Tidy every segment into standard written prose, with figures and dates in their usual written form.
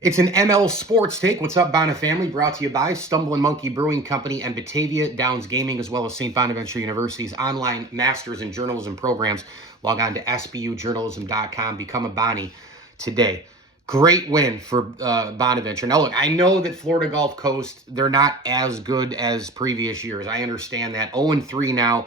It's an ML Sports Take. What's up, Bonner family? Brought to you by Stumbling Monkey Brewing Company and Batavia Downs Gaming, as well as St. Bonaventure University's online Masters in Journalism programs. Log on to sbujournalism.com. Become a Bonnie today. Great win for Bonaventure. Now, look, I know that Florida Gulf Coast, they're not as good as previous years. I understand that. 0-3 now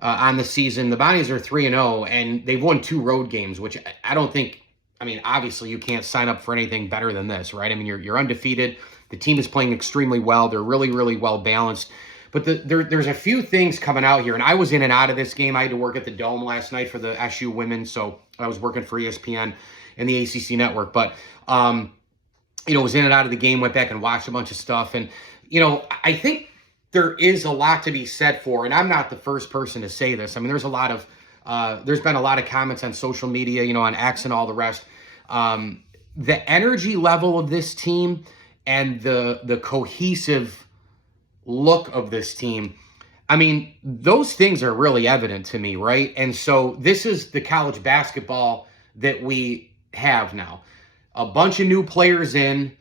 on the season. The Bonnies are 3-0, and they've won 2 road games, which I don't think... I mean, obviously, you can't sign up for anything better than this, right? I mean, you're undefeated. The team is playing extremely well. They're really, really well balanced. But there's a few things coming out here. And I was in and out of this game. I had to work at the Dome last night for the SU women, so I was working for ESPN and the ACC network. But, was in and out of the game, went back and watched a bunch of stuff. And, I think there is a lot to be said for, and I'm not the first person to say this. I mean, there's been a lot of comments on social media, on X and all the rest. The energy level of this team and the cohesive look of this team, I mean, those things are really evident to me, right? And so this is the college basketball that we have now. A bunch of new players in,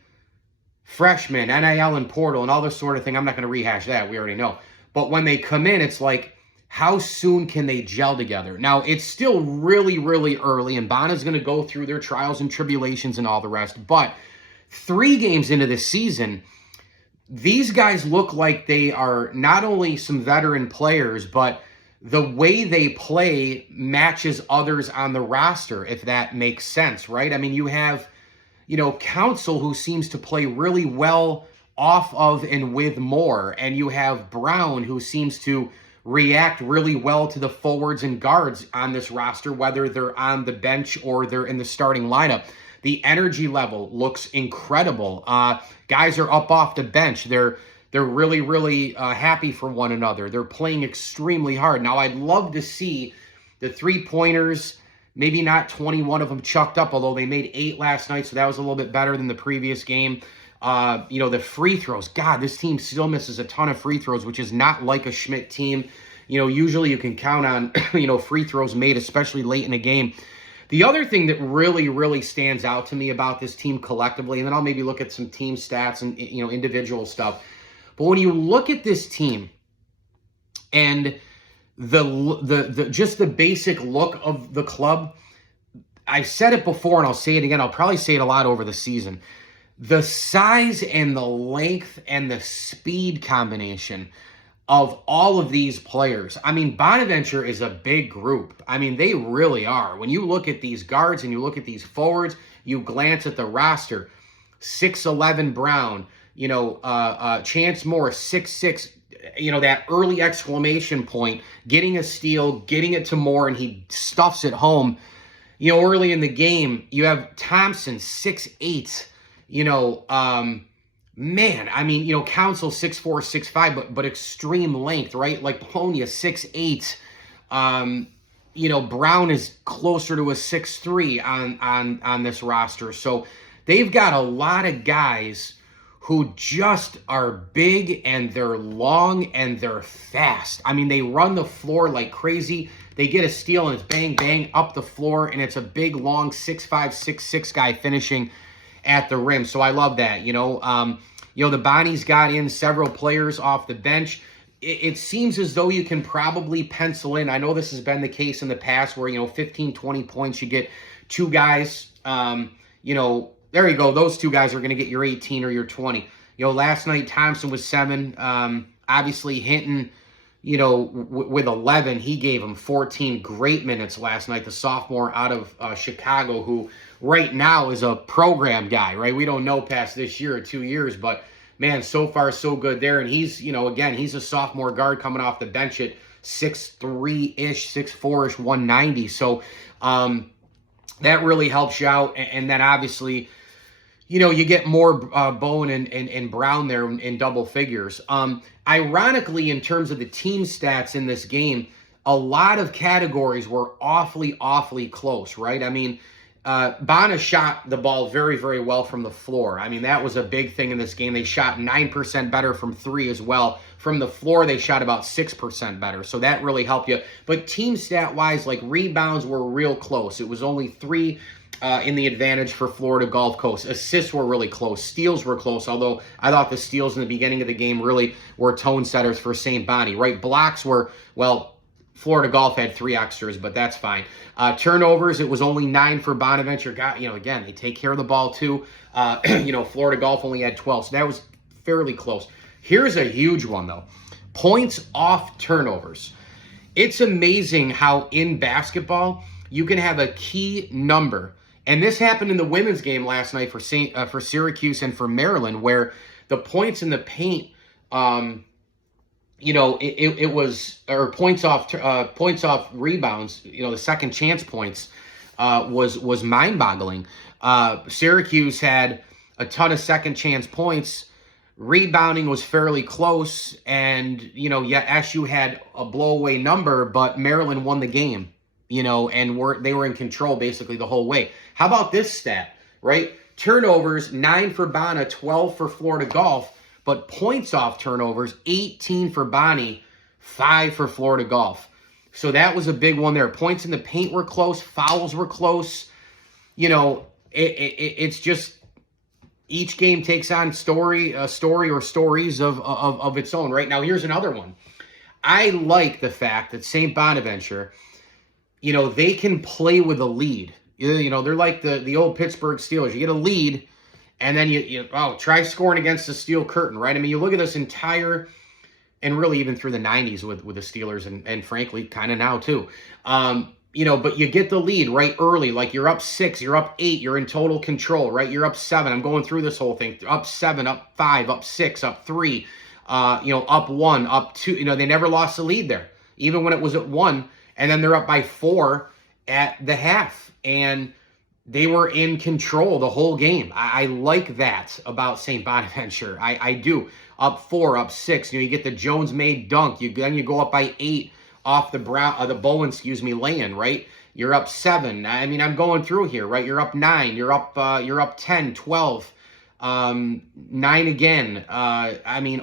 freshmen, NIL and portal and all this sort of thing. I'm not going to rehash that. We already know. But when they come in, it's like, how soon can they gel together? Now, it's still really, really early, and Bona's going to go through their trials and tribulations and all the rest. But 3 games into this season, these guys look like they are not only some veteran players, but the way they play matches others on the roster, if that makes sense, right? I mean, you have, Council, who seems to play really well off of and with Moore, and you have Brown, who seems to react really well to the forwards and guards on this roster, whether they're on the bench or they're in the starting lineup. The energy level looks incredible. Guys are up off the bench. They're really, really happy for one another. They're playing extremely hard. Now, I'd love to see the 3-pointers, maybe not 21 of them chucked up, although they made 8 last night, so that was a little bit better than the previous game. The free throws. God, this team still misses a ton of free throws, which is not like a Schmidt team. Usually you can count on, free throws made, especially late in a game. The other thing that really, really stands out to me about this team collectively, and then I'll maybe look at some team stats and, individual stuff. But when you look at this team and just the basic look of the club, I've said it before and I'll say it again. I'll probably say it a lot over the season. The size and the length and the speed combination of all of these players. I mean, Bonaventure is a big group. I mean, they really are. When you look at these guards and you look at these forwards, you glance at the roster. 6'11" Brown, Chance Moore, 6'6", that early exclamation point, getting a steal, getting it to Moore, and he stuffs it home. Early in the game, you have Thompson, 6'8", Council 6'4", 6'5", but extreme length, right? Like Polonia, 6'8". Brown is closer to a 6'3" on this roster. So they've got a lot of guys who just are big and they're long and they're fast. I mean, they run the floor like crazy. They get a steal and it's bang, bang up the floor, and it's a big, long 6'5", 6'6" guy finishing at the rim. So I love that. the Bonnies got in several players off the bench. It seems as though you can probably pencil in. I know this has been the case in the past where, 15, 20 points, you get 2 guys, there you go. Those 2 guys are going to get your 18 or your 20. Last night Thompson was 7. Obviously Hinton, with 11, he gave him 14 great minutes last night. The sophomore out of Chicago, who right now is a program guy, right? We don't know past this year or 2 years, but man, so far so good there. And he's, again, he's a sophomore guard coming off the bench at 6'3"-ish, 6'4"-ish, 190. So that really helps you out. And then obviously, you get more Bowen and Brown there in double figures. Ironically, in terms of the team stats in this game, a lot of categories were awfully, awfully close, right? I mean, Bona shot the ball very, very well from the floor. I mean, that was a big thing in this game. They shot 9% better from 3 as well. From the floor, they shot about 6% better. So that really helped you. But team stat-wise, like rebounds were real close. It was only 3 in the advantage for Florida Gulf Coast. Assists were really close. Steals were close, although I thought the steals in the beginning of the game really were tone setters for St. Bonnie, right? Blocks were, well, Florida Gulf had 3 extras, but that's fine. Turnovers, it was only 9 for Bonaventure. Again, they take care of the ball too. Florida Gulf only had 12, so that was fairly close. Here's a huge one, though. Points off turnovers. It's amazing how in basketball you can have a key number. And this happened in the women's game last night for Syracuse and for Maryland, where the points in the paint, it was, or points off rebounds, the second chance points was mind-boggling. Syracuse had a ton of second chance points. Rebounding was fairly close, and yet SU had a blowaway number, but Maryland won the game. And they were in control basically the whole way. How about this stat, right? Turnovers, 9 for Bona, 12 for Florida Gulf, but points off turnovers, 18 for Bonnie, 5 for Florida Gulf. So that was a big one there. Points in the paint were close, fouls were close. It's just each game takes on a story or stories of its own. Right now, here's another one. I like the fact that St. Bonaventure, they can play with a lead. They're like the old Pittsburgh Steelers. You get a lead, and then you try scoring against the Steel Curtain, right? I mean, you look at this entire, and really even through the 90s with the Steelers, and frankly, kind of now too. But you get the lead right early, like you're up 6, you're up 8, you're in total control, right? You're up 7. I'm going through this whole thing. Up 7, up 5, up 6, up 3, up 1, up 2. They never lost the lead there, even when it was at 1. And then they're up by 4 at the half. And they were in control the whole game. I like that about St. Bonaventure. I do. Up 4, up 6. You get the Jones-made dunk. Then you go up by 8 off the Bowen, lay-in, right? You're up 7. I mean, I'm going through here, right? You're up 9. You're up 10, 12. 9 again.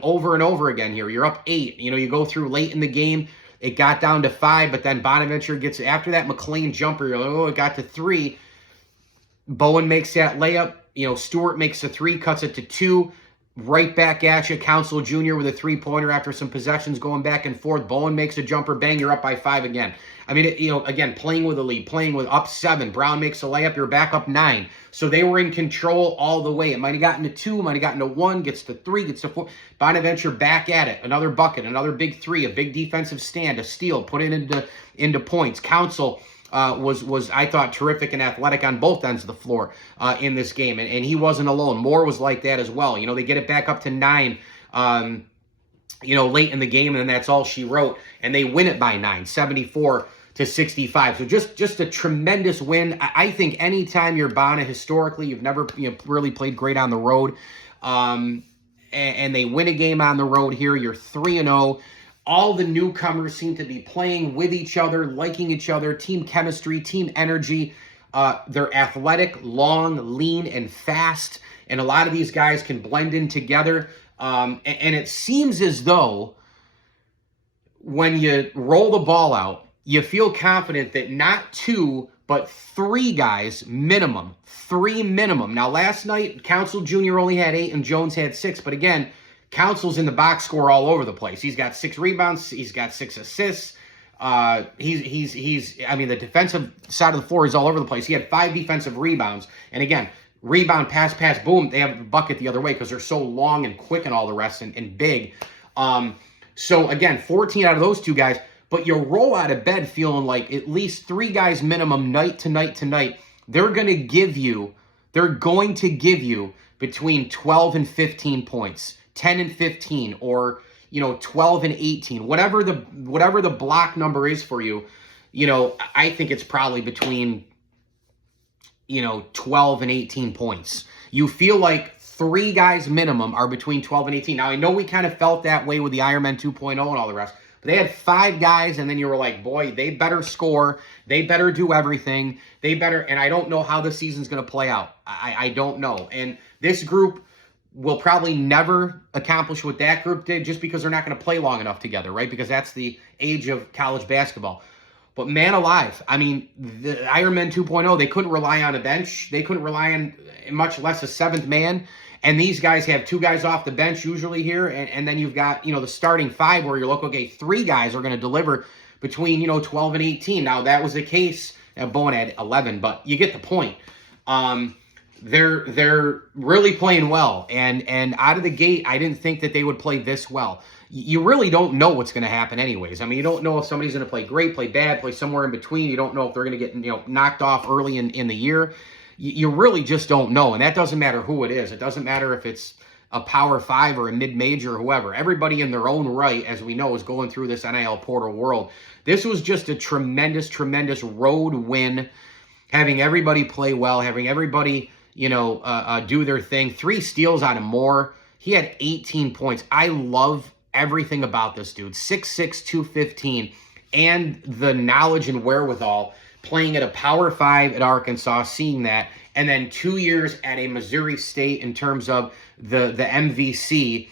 Over and over again here. You're up 8. You go through late in the game. It got down to 5, but then Bonaventure gets, after that McLean jumper, you're like, it got to 3. Bowen makes that layup. Stewart makes the 3, cuts it to 2. Right back at you. Council Jr. with a 3-pointer after some possessions going back and forth. Bowen makes a jumper. Bang, you're up by 5 again. I mean, again, playing with a lead, playing with up 7. Brown makes a layup. You're back up 9. So they were in control all the way. It might have gotten to 2, might have gotten to 1, gets to 3, gets to 4. Bonaventure back at it. Another bucket, another big 3, a big defensive stand, a steal, put it into points. Council was I thought terrific and athletic on both ends of the floor in this game, and he wasn't alone. Moore was like that as well. They get it back up to 9 late in the game, and then that's all she wrote, and they win it by 9, 74-65. So just a tremendous win. I think anytime you're Bona, historically, you've never really played great on the road, and they win a game on the road here. You're 3-0. All the newcomers seem to be playing with each other, liking each other, team chemistry, team energy. They're athletic, long, lean, and fast. And a lot of these guys can blend in together. And it seems as though when you roll the ball out, you feel confident that not 2, but 3 guys minimum. 3 minimum. Now, last night, Council Jr. only had 8 and Jones had 6. But again, Council's in the box score all over the place. He's got 6 rebounds. He's got 6 assists. The defensive side of the floor is all over the place. He had 5 defensive rebounds. And again, rebound, pass, boom. They have a bucket the other way because they're so long and quick and all the rest and big. So again, 14 out of those 2 guys. But you roll out of bed feeling like at least 3 guys minimum night to night. They're going to give you between 12 and 15 points. 10 and 15, or 12 and 18, whatever the block number is for you. I think it's probably between 12 and 18 points. You feel like 3 guys minimum are between 12 and 18. Now, I know we kind of felt that way with the Ironman 2.0 and all the rest, but they had 5 guys, and then you were like, boy, they better score, they better do everything, and I don't know how the season's going to play out. I don't know. And this group will probably never accomplish what that group did, just because they're not going to play long enough together, right? Because that's the age of college basketball. But man alive, I mean, the Ironman 2.0, they couldn't rely on a bench. They couldn't rely on much less a seventh man. And these guys have 2 guys off the bench usually here. And then you've got, the starting 5 where you're like, okay, 3 guys are going to deliver between, 12 and 18. Now, that was the case at Bowen at 11, but you get the point. They're really playing well. And out of the gate, I didn't think that they would play this well. You really don't know what's going to happen anyways. I mean, you don't know if somebody's going to play great, play bad, play somewhere in between. You don't know if they're going to get, knocked off early in the year. You really just don't know. And that doesn't matter who it is. It doesn't matter if it's a Power 5 or a mid-major or whoever. Everybody in their own right, as we know, is going through this NIL portal world. This was just a tremendous, tremendous road win, having everybody play well, having everybody, do their thing. 3 steals out of Moore. He had 18 points. I love everything about this dude. 6'6", 215, and the knowledge and wherewithal playing at a Power 5 at Arkansas, seeing that, and then 2 years at a Missouri State in terms of the MVC,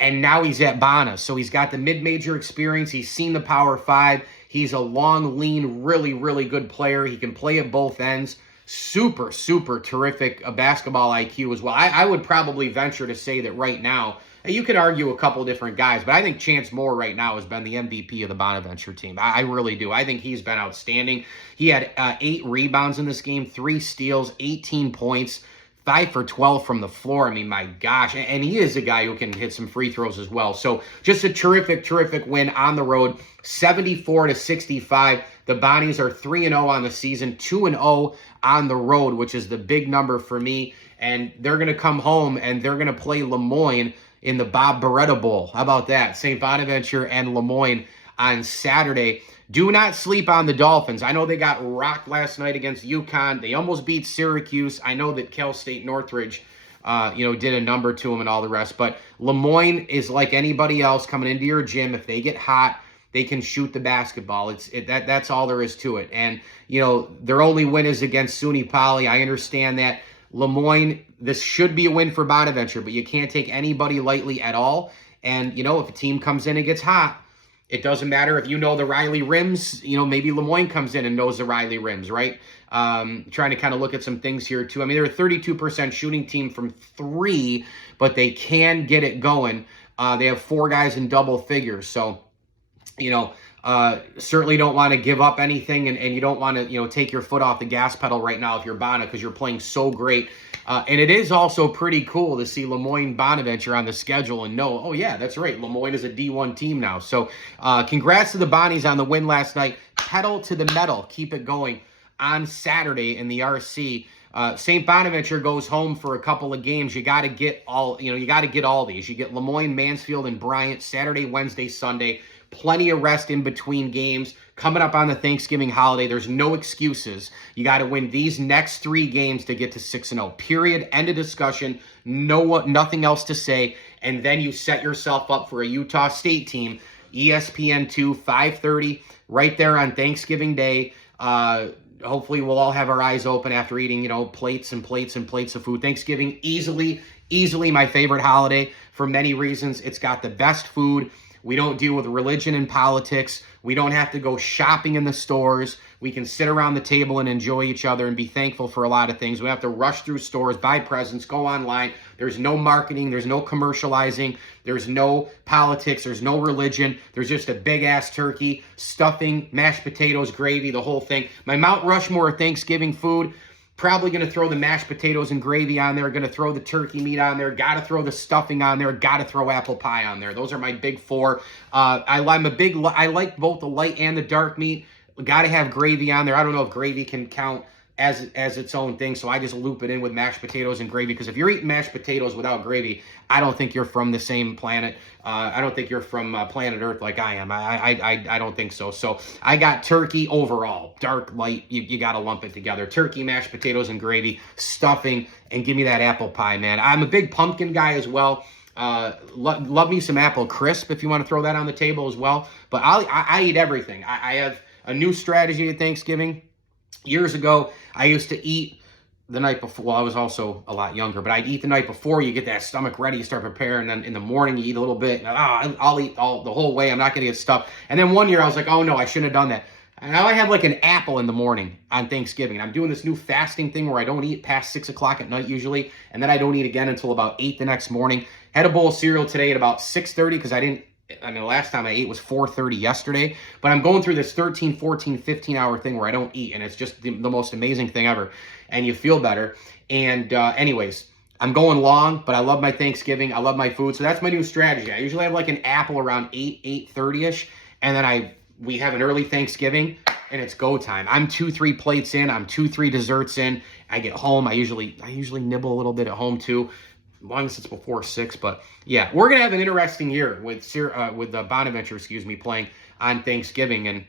and now he's at Bana. So he's got the mid-major experience. He's seen the Power 5. He's a long, lean, really, really good player. He can play at both ends. Super, super terrific basketball IQ as well. I would probably venture to say that right now, you could argue a couple different guys, but I think Chance Moore right now has been the MVP of the Bonaventure team. I really do. I think he's been outstanding. He had 8 rebounds in this game, 3 steals, 18 points, 5 for 12 from the floor. I mean, my gosh. And he is a guy who can hit some free throws as well. So just a terrific, terrific win on the road, 74-65. The Bonnies are 3-0 on the season, 2-0 on the road, which is the big number for me. And they're going to come home and they're going to play Lemoyne in the Bob Beretta Bowl. How about that? St. Bonaventure and Lemoyne on Saturday. Do not sleep on the Dolphins. I know they got rocked last night against UConn. They almost beat Syracuse. I know that Cal State Northridge, did a number to them and all the rest. But Lemoyne is like anybody else coming into your gym. If they get hot, they can shoot the basketball. That's all there is to it. And, their only win is against SUNY Poly. I understand that. Lemoyne, this should be a win for Bonaventure, but you can't take anybody lightly at all. And, if a team comes in and gets hot, it doesn't matter if the Riley rims, maybe Lemoyne comes in and knows the Riley rims, right? Trying to kind of look at some things here, too. I mean, they're a 32% shooting team from 3, but they can get it going. They have 4 guys in double figures. So, certainly don't want to give up anything, and you don't want to, take your foot off the gas pedal right now if you're Bana, because you're playing so great. And it is also pretty cool to see Lemoyne Bonaventure on the schedule and know, oh yeah, that's right, Lemoyne is a D1 team now. So congrats to the Bonnies on the win last night. Pedal to the metal, keep it going on Saturday in the RC. St. Bonaventure goes home for a couple of games. You got to get all, you got to get all these. You get Lemoyne, Mansfield, and Bryant Saturday, Wednesday, Sunday. Plenty of rest in between games. Coming up on the Thanksgiving holiday, there's no excuses. You got to win these next 3 games to get to 6-0. Period. End of discussion. Nothing else to say. And then you set yourself up for a Utah State team. ESPN2, 5:30, right there on Thanksgiving Day. Hopefully we'll all have our eyes open after eating, plates and plates and plates of food. Thanksgiving, easily my favorite holiday for many reasons. It's got the best food. We don't deal with religion and politics. We don't have to go shopping in the stores. We can sit around the table and enjoy each other and be thankful for a lot of things. We have to rush through stores, buy presents, go online. There's no marketing. There's no commercializing. There's no politics. There's no religion. There's just a big-ass turkey, stuffing, mashed potatoes, gravy, the whole thing. My Mount Rushmore of Thanksgiving food, probably going to throw the mashed potatoes and gravy on there. Going to throw the turkey meat on there. Got to throw the stuffing on there. Got to throw apple pie on there. Those are my big 4. I like both the light and the dark meat. Got to have gravy on there. I don't know if gravy can count as its own thing, so I just loop it in with mashed potatoes and gravy, because if you're eating mashed potatoes without gravy, I don't think you're from the same planet. I don't think you're from planet Earth like I am. I don't think so. So I got turkey overall, dark, light, you got to lump it together. Turkey, mashed potatoes, and gravy, stuffing, and give me that apple pie, man. I'm a big pumpkin guy as well. Love me some apple crisp if you want to throw that on the table as well. But I eat everything. I have a new strategy at Thanksgiving. Years ago, I used to eat the night before. Well, I was also a lot younger, but I'd eat the night before. You get that stomach ready, you start preparing, and then in the morning you eat a little bit. I'll eat the whole way. I'm not going to get stuffed. And then one year I was like, oh no, I shouldn't have done that. And now I have like an apple in the morning on Thanksgiving. And I'm doing this new fasting thing where I don't eat past 6 o'clock at night usually, and then I don't eat again until about 8 the next morning. Had a bowl of cereal today at about 6:30 because the last time I ate was 4:30 yesterday, but I'm going through this 13, 14, 15-hour thing where I don't eat, and it's just the most amazing thing ever, and you feel better. And anyways, I'm going long, but I love my Thanksgiving. I love my food, so that's my new strategy. I usually have like an apple around 8:30ish, and then we have an early Thanksgiving, and it's go time. I'm 2-3 plates in. I'm 2-3 desserts in. I get home. I usually nibble a little bit at home too, as long as it's before 6. But yeah, we're gonna have an interesting year with Bonaventure, playing on Thanksgiving. And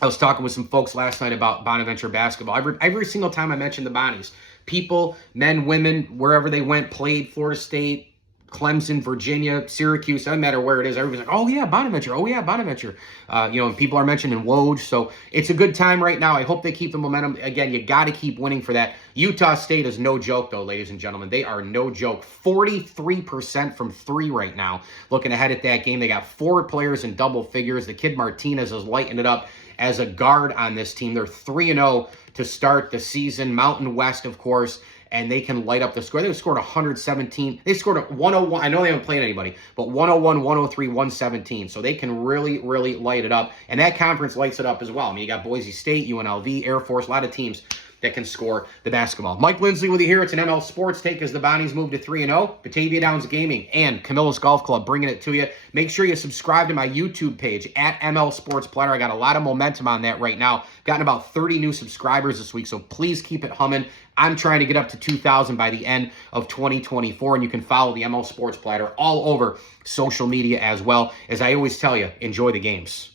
I was talking with some folks last night about Bonaventure basketball. Every single time I mentioned the Bonnies, people, men, women, wherever they went, played, Florida State, Clemson, Virginia, Syracuse, doesn't matter where it is. Everybody's like, oh yeah, Bonaventure. Oh yeah, Bonaventure. And people are mentioning Woj. So it's a good time right now. I hope they keep the momentum. Again, you got to keep winning for that. Utah State is no joke, though, ladies and gentlemen. They are no joke. 43% from 3 right now. Looking ahead at that game, they got 4 players in double figures. The kid Martinez is lighting it up as a guard on this team. They're 3-0 to start the season. Mountain West, of course, and they can light up the score. They scored 117. They scored 101. I know they haven't played anybody, but 101, 103, 117. So they can really, really light it up. And that conference lights it up as well. I mean, you got Boise State, UNLV, Air Force, a lot of teams that can score the basketball. Mike Lindsley with you here. It's an ML Sports Take as the Bonnies move to 3-0. Batavia Downs Gaming and Camillus Golf Club bringing it to you. Make sure you subscribe to my YouTube page at ML Sports Platter. I got a lot of momentum on that right now. Gotten about 30 new subscribers this week, so please keep it humming. I'm trying to get up to 2,000 by the end of 2024, and you can follow the ML Sports Platter all over social media as well. As I always tell you, enjoy the games.